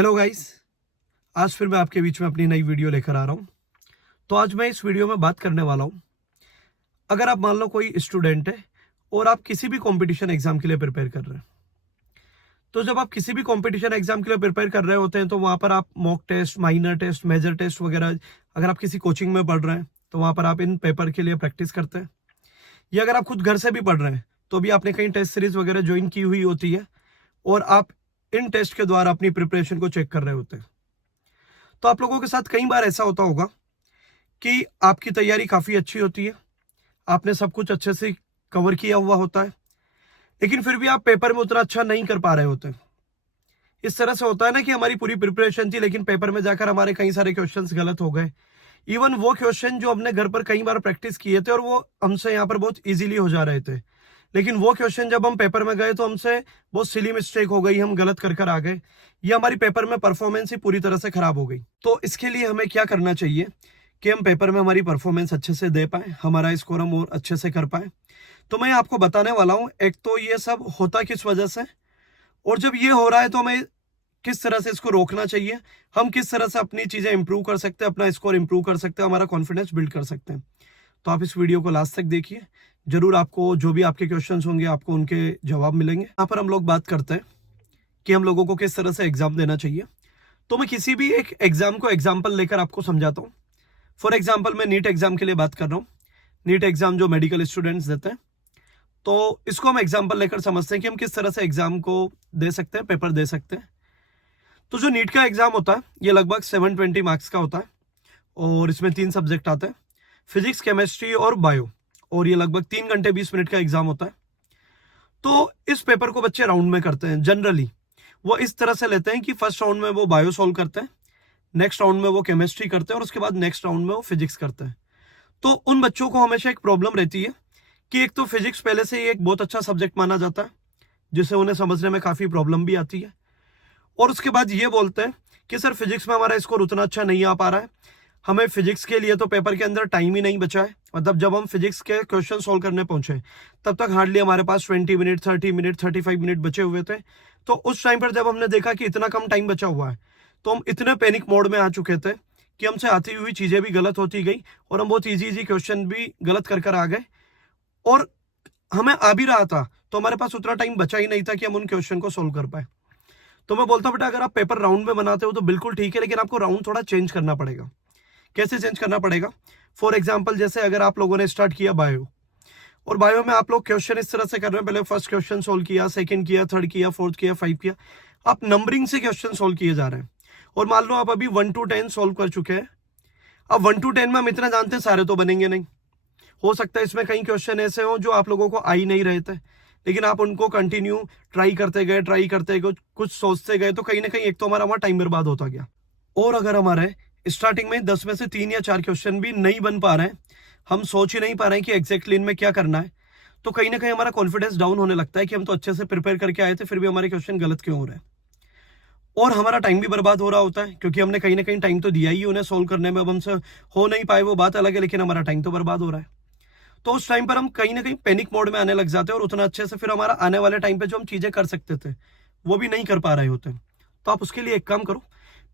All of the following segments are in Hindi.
हेलो गाइस, आज फिर मैं आपके बीच में अपनी नई वीडियो लेकर आ रहा हूँ। तो आज मैं इस वीडियो में बात करने वाला हूँ, अगर आप मान लो कोई स्टूडेंट है और आप किसी भी कंपटीशन एग्जाम के लिए प्रिपेयर कर रहे हैं। तो जब आप किसी भी कंपटीशन एग्जाम के लिए प्रिपेयर कर रहे होते हैं तो वहाँ पर आप mock test, minor test, major test वगैरह, अगर आप किसी कोचिंग में पढ़ रहे हैं तो वहाँ पर आप इन पेपर के लिए प्रैक्टिस करते हैं, या अगर आप खुद घर से भी पढ़ रहे हैं तो भी आपने कहीं टेस्ट सीरीज वगैरह ज्वाइन की हुई होती है और आप इन टेस्ट के द्वारा अपनी प्रिपरेशन को चेक कर रहे होते हैं। तो आप लोगों के साथ कई बार ऐसा होता होगा कि आपकी तैयारी काफ़ी अच्छी होती है, आपने सब कुछ अच्छे से कवर किया हुआ होता है, लेकिन फिर भी आप पेपर में उतना अच्छा नहीं कर पा रहे होते। इस तरह से होता है ना कि हमारी पूरी प्रिपरेशन थी लेकिन पेपर में जाकर हमारे कई सारे क्वेश्चंस गलत हो गए। इवन वो क्वेश्चन जो हमने घर पर कई बार प्रैक्टिस किए थे और वो हमसे यहाँ पर बहुत इजीली हो जा रहे थे, लेकिन वो क्वेश्चन जब हम पेपर में गए तो हमसे बहुत सिली मिस्टेक हो गई, हम गलत कर आ गए, या हमारी पेपर में परफॉर्मेंस ही पूरी तरह से खराब हो गई। तो इसके लिए हमें क्या करना चाहिए कि हम पेपर में हमारी परफॉर्मेंस अच्छे से दे पाए, हमारा स्कोर हम और अच्छे से कर पाए। तो मैं आपको बताने वाला हूँ, एक तो ये सब होता किस वजह से, और जब ये हो रहा है तो हमें किस तरह से इसको रोकना चाहिए, हम किस तरह से अपनी चीज़ें इंप्रूव कर सकते हैं, अपना स्कोर इंप्रूव कर सकते हैं, हमारा कॉन्फिडेंस बिल्ड कर सकते हैं। तो आप इस वीडियो को लास्ट तक देखिए, जरूर आपको जो भी आपके क्वेश्चंस होंगे आपको उनके जवाब मिलेंगे। यहाँ पर हम लोग बात करते हैं कि हम लोगों को किस तरह से एग्जाम देना चाहिए। तो मैं किसी भी एक एग्जाम को एग्जाम्पल लेकर आपको समझाता हूँ। फॉर एग्जाम्पल मैं नीट एग्जाम के लिए बात कर रहा हूँ। नीट एग्जाम जो मेडिकल स्टूडेंट्स देते हैं, तो इसको हम एग्जाम्पल लेकर समझते हैं कि हम किस तरह से एग्जाम को दे सकते हैं, पेपर दे सकते हैं। तो जो नीट का एग्जाम होता है ये लगभग 720 मार्क्स का होता है और इसमें 3 सब्जेक्ट आते हैं, फिजिक्स, केमिस्ट्री और बायो, और ये लगभग 3 घंटे 20 मिनट का एग्जाम होता है। तो इस पेपर को बच्चे राउंड में करते हैं। जनरली वो इस तरह से लेते हैं कि फर्स्ट राउंड में वो बायो सॉल्व करते हैं, नेक्स्ट राउंड में वो केमिस्ट्री करते हैं और उसके बाद नेक्स्ट राउंड में वो फिजिक्स करते हैं। तो उन बच्चों को हमेशा एक प्रॉब्लम रहती है कि एक तो फिजिक्स पहले से ही एक बहुत अच्छा सब्जेक्ट माना जाता है जिसे उन्हें समझने में काफ़ी प्रॉब्लम भी आती है, और उसके बाद ये बोलते हैं कि सर फिजिक्स में हमारा स्कोर उतना अच्छा नहीं आ पा रहा है, हमें फिजिक्स के लिए तो पेपर के अंदर टाइम ही नहीं बचा है। मतलब जब हम फिजिक्स के क्वेश्चन सॉल्व करने पहुंचे तब तक हार्डली हमारे पास 20 मिनट, 30 मिनट, 35 मिनट बचे हुए थे। तो उस टाइम पर जब हमने देखा कि इतना कम टाइम बचा हुआ है तो हम इतने पैनिक मोड में आ चुके थे कि हमसे आती हुई चीज़ें भी गलत होती गई और हम बहुत ईजी क्वेश्चन भी गलत कर आ गए, और हमें आ भी रहा था तो हमारे पास उतना टाइम बचा ही नहीं था कि हम उन क्वेश्चन को सोल्व कर पाए। तो मैं बोलता बेटा अगर आप पेपर राउंड में बनाते हो तो बिल्कुल ठीक है, लेकिन आपको राउंड थोड़ा चेंज करना पड़ेगा। कैसे चेंज करना पड़ेगा? फॉर एग्जाम्पल जैसे अगर आप लोगों ने स्टार्ट किया बायो, और बायो में आप लोग क्वेश्चन इस तरह से कर रहे हैं, पहले फर्स्ट क्वेश्चन सोल्व किया, सेकंड किया, थर्ड किया, फोर्थ किया, 5 किया, आप नंबरिंग से क्वेश्चन सोल्व किए जा रहे हैं। और मान लो आप अभी 1 to 10 सोल्व कर चुके हैं। अब 1 to 10 में हम इतना जानते हैं सारे तो बनेंगे नहीं, हो सकता है इसमें कई क्वेश्चन ऐसे हों जो आप लोगों को आ ही नहीं रहे थे, लेकिन आप उनको कंटिन्यू ट्राई करते गए, कुछ सोचते गए, तो कहीं ना कहीं एक तो हमारा वहाँ टाइम बर्बाद होता गया। और अगर हमारे स्टार्टिंग में 10 में से 3 या 4 क्वेश्चन भी नहीं बन पा रहे हैं, हम सोच ही नहीं पा रहे हैं कि एग्जैक्टली इनमें क्या करना है, तो कहीं ना कहीं हमारा कॉन्फिडेंस डाउन होने लगता है कि हम तो अच्छे से प्रिपेयर करके आए थे फिर भी हमारे क्वेश्चन गलत क्यों हो रहे हैं, और हमारा टाइम भी बर्बाद हो रहा होता है क्योंकि हमने कहीं ना कहीं टाइम तो दिया ही उन्हें सोल्व करने में। अब हमसे हो नहीं पाए वो बात अलग है, लेकिन हमारा टाइम तो बर्बाद हो रहा है। तो उस टाइम पर हम कहीं ना कहीं पैनिक मोड में आने लग जाते हैं और उतना अच्छे से फिर हमारा आने वाले टाइम पे जो हम चीजें कर सकते थे वो भी नहीं कर पा रहे होते। तो आप उसके लिए एक काम करो,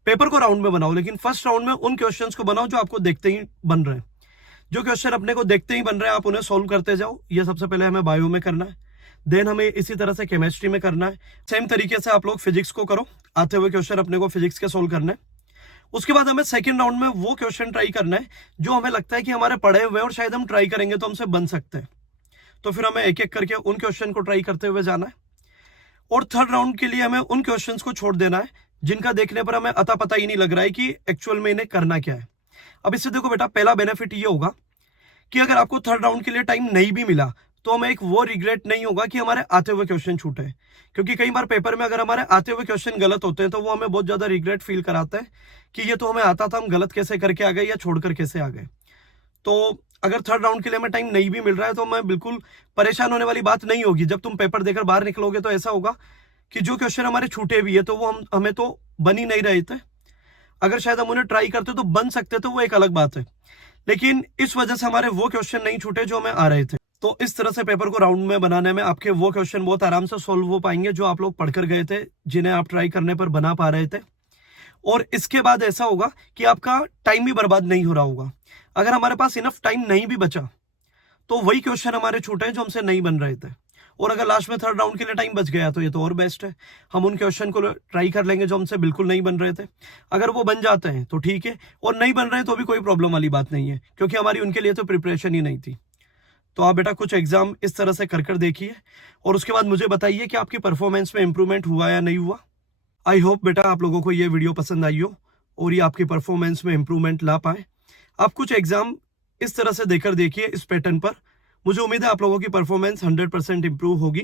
पेपर को राउंड में बनाओ, लेकिन फर्स्ट राउंड में उन क्वेश्चंस को बनाओ जो आपको देखते ही बन रहे हैं। जो क्वेश्चन अपने को देखते ही बन रहे हैं आप उन्हें सोल्व करते जाओ। ये सबसे पहले हमें बायो में करना है, देन हमें इसी तरह से केमिस्ट्री में करना है, सेम तरीके से आप लोग फिजिक्स को करो, आते हुए क्वेश्चन अपने को फिजिक्स के सोल्व करना है। उसके बाद हमें सेकंड राउंड में वो क्वेश्चन ट्राई करना है जो हमें लगता है कि हमारे पढ़े हुए और शायद हम ट्राई करेंगे तो हमसे बन सकते हैं। तो फिर हमें एक एक करके उन क्वेश्चन को ट्राई करते हुए जाना है, और थर्ड राउंड के लिए हमें उन क्वेश्चंस को छोड़ देना है जिनका देखने पर हमें अता पता ही नहीं लग रहा है कि एक्चुअल में इन्हें करना क्या है। अब इससे देखो बेटा, पहला बेनिफिट ये होगा कि अगर आपको थर्ड राउंड के लिए टाइम नहीं भी मिला तो हमें एक वो रिग्रेट नहीं होगा कि हमारे आते हुए क्वेश्चन छूटे, क्योंकि कई बार पेपर में अगर हमारे आते हुए क्वेश्चन गलत होते हैं तो वो हमें बहुत ज्यादा रिग्रेट फील कराता है कि ये तो हमें आता था, हम गलत कैसे करके आ गए या छोड़कर कैसे आ गए। तो अगर थर्ड राउंड के लिए हमें टाइम नहीं भी मिल रहा है तो मैं बिल्कुल परेशान होने वाली बात नहीं होगी। जब तुम पेपर देकर बाहर निकलोगे तो ऐसा होगा कि जो क्वेश्चन हमारे छूटे भी है तो वो हमें तो बन ही नहीं रहे थे, अगर शायद हम उन्हें ट्राई करते तो बन सकते तो वो एक अलग बात है, लेकिन इस वजह से हमारे वो क्वेश्चन नहीं छूटे जो हमें आ रहे थे। तो इस तरह से पेपर को राउंड में बनाने में आपके वो क्वेश्चन बहुत आराम से सोल्व हो पाएंगे जो आप लोग पढ़कर गए थे, जिन्हें आप ट्राई करने पर बना पा रहे थे। और इसके बाद ऐसा होगा कि आपका टाइम भी बर्बाद नहीं हो रहा होगा। अगर हमारे पास इनफ टाइम नहीं भी बचा तो वही क्वेश्चन हमारे छूटे हैं जो हमसे नहीं बन रहे थे, और अगर लास्ट में थर्ड राउंड के लिए टाइम बच गया तो ये तो और बेस्ट है। हम उन क्वेश्चन को ट्राई कर लेंगे जो हमसे बिल्कुल नहीं बन रहे थे। अगर वो बन जाते हैं तो ठीक है, और नहीं बन रहे तो भी कोई प्रॉब्लम वाली बात नहीं है, क्योंकि हमारी उनके लिए तो प्रिपरेशन ही नहीं थी। तो आप बेटा कुछ एग्जाम इस तरह से कर देखिए, और उसके बाद मुझे बताइए कि आपकी परफॉर्मेंस में इंप्रूवमेंट हुआ या नहीं हुआ। आई होप बेटा आप लोगों को ये वीडियो पसंद आई हो और ये आपकी परफॉर्मेंस में इंप्रूवमेंट ला पाए। आप कुछ एग्जाम इस तरह से देकर देखिए इस पैटर्न पर। मुझे उम्मीद है आप लोगों की परफॉर्मेंस 100% इंप्रूव होगी,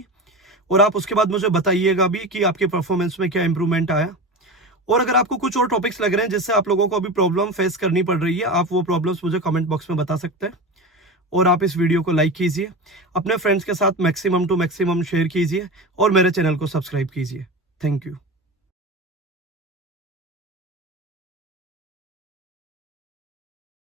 और आप उसके बाद मुझे बताइएगा भी कि आपकी परफॉर्मेंस में क्या इंप्रूवमेंट आया। और अगर आपको कुछ और टॉपिक्स लग रहे हैं जिससे आप लोगों को अभी प्रॉब्लम फेस करनी पड़ रही है, आप वो प्रॉब्लम्स मुझे कमेंट बॉक्स में बता सकते हैं। और आप इस वीडियो को लाइक कीजिए, अपने फ्रेंड्स के साथ मैक्सिमम टू मैक्सिमम शेयर कीजिए, और मेरे चैनल को सब्सक्राइब कीजिए। Thank you.